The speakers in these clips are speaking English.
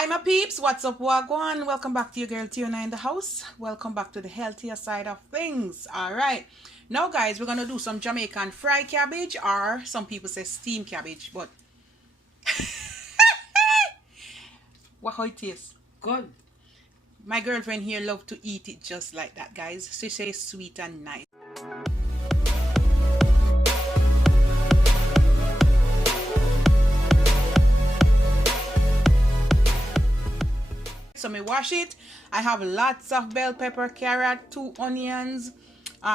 Hi my peeps, what's up, wagwan? Welcome back to your girl Tiona in the house. Welcome back to the healthier side of things. Alright, now guys, we're gonna do some Jamaican fried cabbage, or some people say steamed cabbage, but how it tastes? Good. My girlfriend here love to eat it just like that, guys. She says sweet and nice. So me wash it. I have lots of bell pepper, carrot, 2 onions,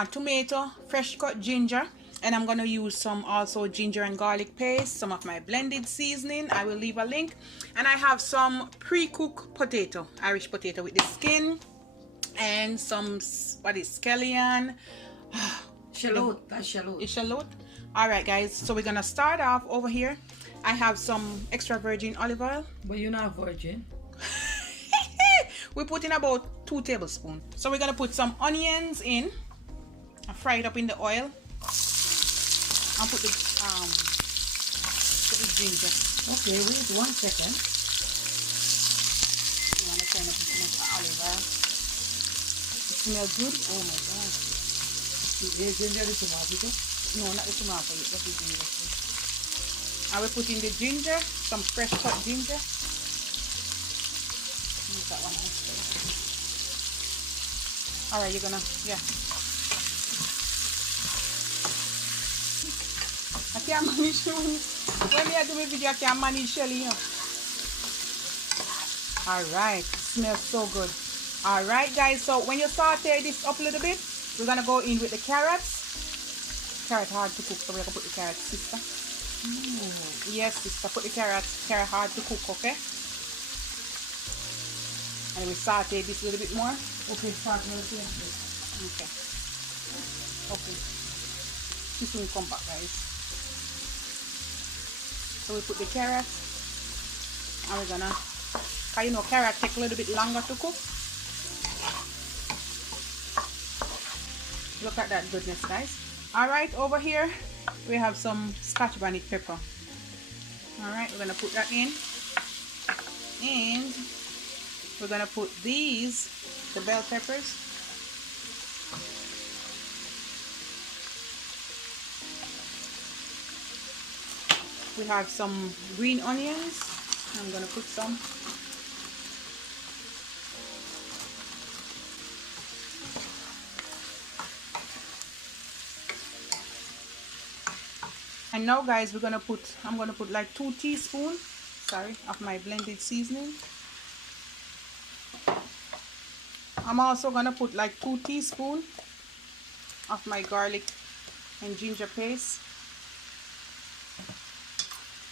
tomato, fresh cut ginger, and I'm gonna use some also ginger and garlic paste, some of my blended seasoning. I will leave a link. And I have some pre-cooked potato, Irish potato with the skin, and some scallion. Shallot, that's shallot. It's shallot. Alright guys, so we're gonna start off over here. I have some extra virgin olive oil. But you're not virgin. We put in about 2 tablespoons. So we're gonna put some onions in and fry it up in the oil. And put the ginger. Okay, wait 1 second. You wanna turn up too much olive oil. It smells good. Oh my god. The ginger is tomato. No, not the tomato, just the ginger. I will put in the ginger, some fresh cut ginger. Use that one. Alright, you're gonna, yeah. I can't manage when I do my video, I can't manage Shelly, you know. Alright, smells so good. Alright guys, so when you saute this up a little bit, we're gonna go in with the carrots. Carrot hard to cook, so we're gonna put the carrots, sister. Yes, sister, put the carrot hard to cook, okay? And we saute this a little bit more. Okay, start with this. Okay. Okay. This will come back, guys. So we put the carrot, and we're gonna, cause you know carrot take a little bit longer to cook. Look at that goodness, guys. Alright, over here we have some scotch bonnet pepper. Alright, we're gonna put that in. And we're gonna put these, the bell peppers. We have some green onions. I'm gonna put some. And now guys, I'm gonna put like 2 teaspoons, of my blended seasoning. I'm also gonna put like 2 teaspoons of my garlic and ginger paste.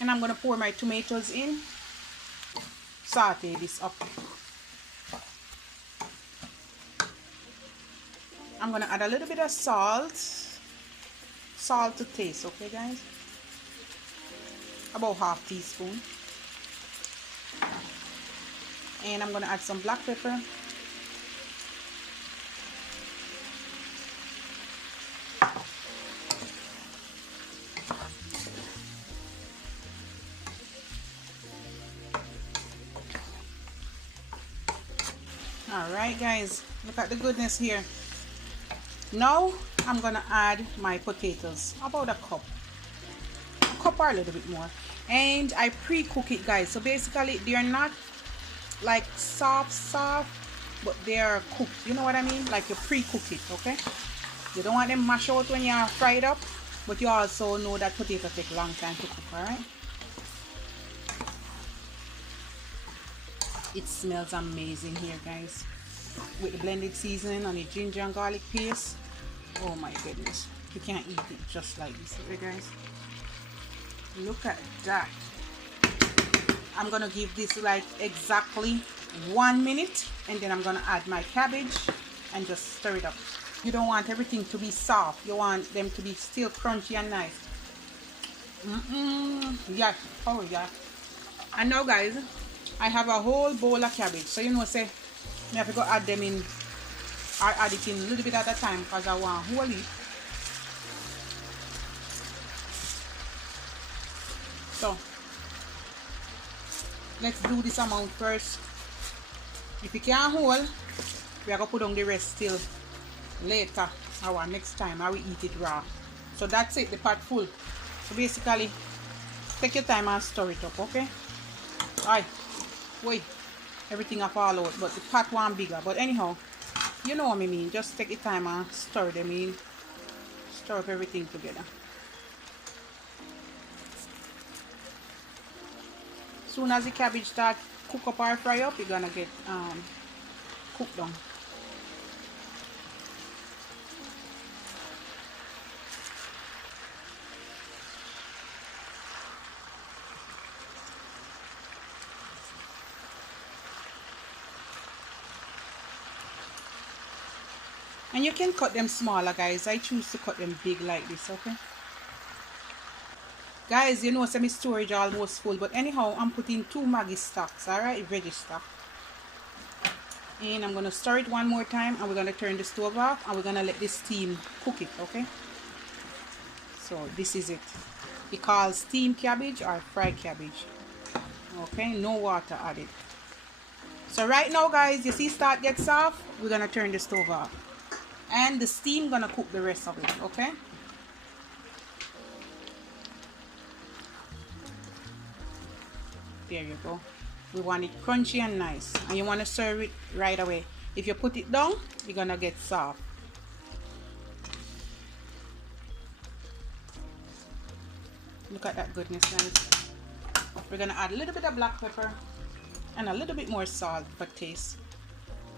And I'm gonna pour my tomatoes in. Saute this up. I'm gonna add a little bit of salt. Salt to taste, okay guys? About ½ teaspoon. And I'm gonna add some black pepper. Alright guys, look at the goodness here. Now I'm gonna add my potatoes, about a cup or a little bit more. And I pre-cook it guys, so basically they're not like soft, but they are cooked, you know what I mean? Like you pre-cook it, okay? You don't want them mash out when you fry it up, but you also know that potato take a long time to cook. Alright, it smells amazing here guys, with the blended seasoning and the ginger and garlic paste. Oh my goodness, you can't eat it just like this, okay guys? Look at that. I'm gonna give this like exactly 1 minute, and then I'm gonna add my cabbage and just stir it up. You don't want everything to be soft, you want them to be still crunchy and nice. Yeah, oh yeah. And now guys, I have a whole bowl of cabbage, so you know, say I have to go add them in, or add it in a little bit at a time, because I want whole it. So let's do this amount first. If you can't hold, we are going to put on the rest till later, or next time I will eat it raw. So that's it, the pot full. So basically, take your time and stir it up, okay? Aye, wait, everything I fall out, but the pot one bigger. But anyhow, you know what I mean. Just take your time and stir them in. Stir up everything together. Soon as the cabbage start cook up or fry up, you're gonna get cooked down. And you can cut them smaller, guys. I choose to cut them big like this, okay? Guys, you know, my storage almost full. But anyhow, I'm putting 2 Maggi stocks, alright? Veggie stock. And I'm going to stir it one more time. And we're going to turn the stove off. And we're going to let this steam cook it, okay? So, this is it. It calls steamed cabbage or fried cabbage. Okay? No water added. So, right now, guys, you see start get soft. We're going to turn the stove off. And the steam gonna cook the rest of it, okay? There you go. We want it crunchy and nice, and you want to serve it right away. If you put it down, you're gonna get soft. Look at that goodness, guys. We're gonna add a little bit of black pepper and a little bit more salt for taste.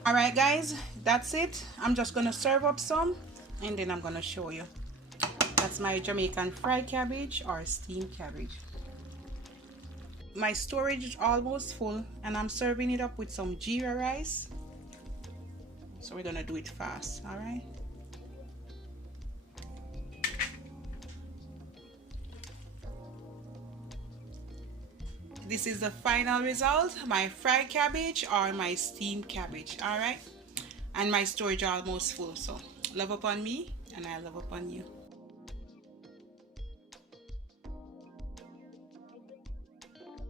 Alright guys, that's it. I'm just gonna serve up some and then I'm gonna show you. That's my Jamaican fried cabbage or steamed cabbage. My storage is almost full and I'm serving it up with some jeera rice. So we're gonna do it fast, alright? This is the final result, my fried cabbage or my steamed cabbage, all right? And my storage almost full, so love upon me and I love upon you.